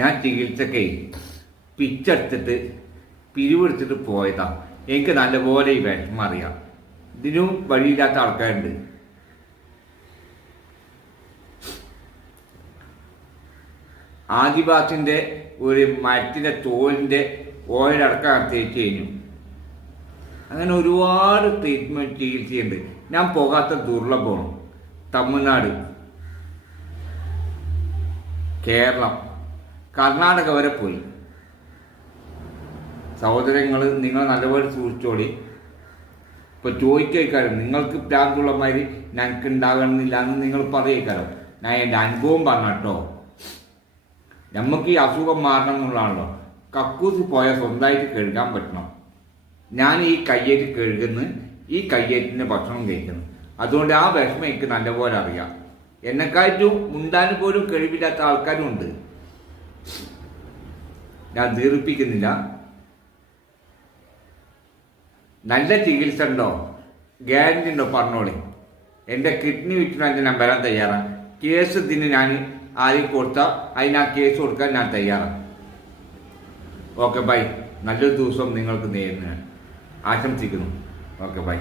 ഞാൻ ചികിത്സക്കേ പിച്ചെടുത്തിട്ട് പിരിവെടുത്തിട്ട് പോയതാ. എനിക്ക് നല്ലപോലെ ഈ വിഷമം അറിയാം. ഇതിനും വഴിയില്ലാത്ത ആൾക്കാരുണ്ട്. ആദിവാസിന്റെ ഒരു മരത്തിന്റെ തോലിന്റെ ഓയിലടക്കം തേച്ച് കഴിഞ്ഞു. അങ്ങനെ ഒരുപാട് ട്രീറ്റ്മെന്റ് ചികിത്സയുണ്ട്. ഞാൻ പോകാത്ത ദുർലഭമാണ്. തമിഴ്നാട്, കേരളം, കർണാടക വരെ പോയി. സഹോദരങ്ങൾ, നിങ്ങൾ നല്ലപോലെ സൂക്ഷിച്ചോളി. ഇപ്പൊ ചോദിക്കാരം നിങ്ങൾക്ക് പ്രാന്തുള്ള മാതിരി ഞങ്ങൾക്ക് ഉണ്ടാകണമെന്നില്ല എന്ന് നിങ്ങൾ പറയേക്കാരം. ഞാൻ എൻ്റെ അനുഭവം പറഞ്ഞോ. നമുക്ക് ഈ അസുഖം മാറണം എന്നുള്ളതാണല്ലോ. കക്കൂസ് പോയാൽ സ്വന്തമായിട്ട് കഴുകാൻ പറ്റണം. ഞാൻ ഈ കയ്യേറ്റ് കഴുകുന്നു, ഈ കയ്യേറ്റിൻ്റെ ഭക്ഷണം കഴിക്കുന്നു. അതുകൊണ്ട് ആ വിഷമം എനിക്ക് നല്ലപോലെ അറിയാം. എന്നെക്കാറ്റും മുണ്ടാനും പോലും കഴിവില്ലാത്ത ആൾക്കാരും ഉണ്ട്. ഞാൻ ദീർഘിപ്പിക്കുന്നില്ല. നല്ല ചികിത്സ ഉണ്ടോ, ഗ്യാരണ്ടി ഉണ്ടോ പറഞ്ഞോളി. എൻ്റെ കിഡ്നി വിൽക്കുന്ന ഞാൻ വരാൻ തയ്യാറാണ്. കേസ് ഇതിന് ഞാൻ ആരെയും കൊടുത്താൽ അതിന് ആ കേസ് കൊടുക്കാൻ ഞാൻ തയ്യാറാണ്. Okay bye. നല്ലൊരു ദിവസം നിങ്ങൾക്ക് നേരുന്നു ആശംസിക്കുന്നു. Okay bye.